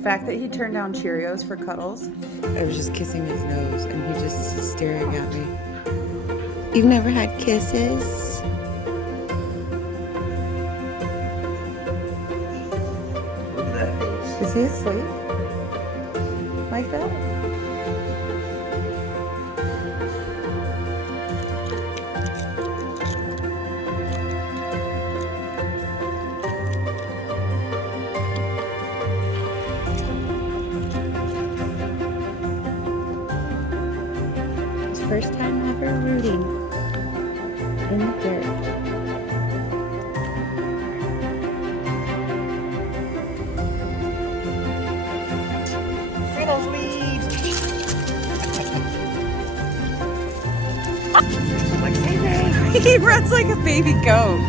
fact that he turned down Cheerios for cuddles. I was just kissing his nose and he just staring at me. You've never had kisses? Look at that face. Is he asleep? Like that? His first time ever rooting in the dirt. He runs like a baby goat.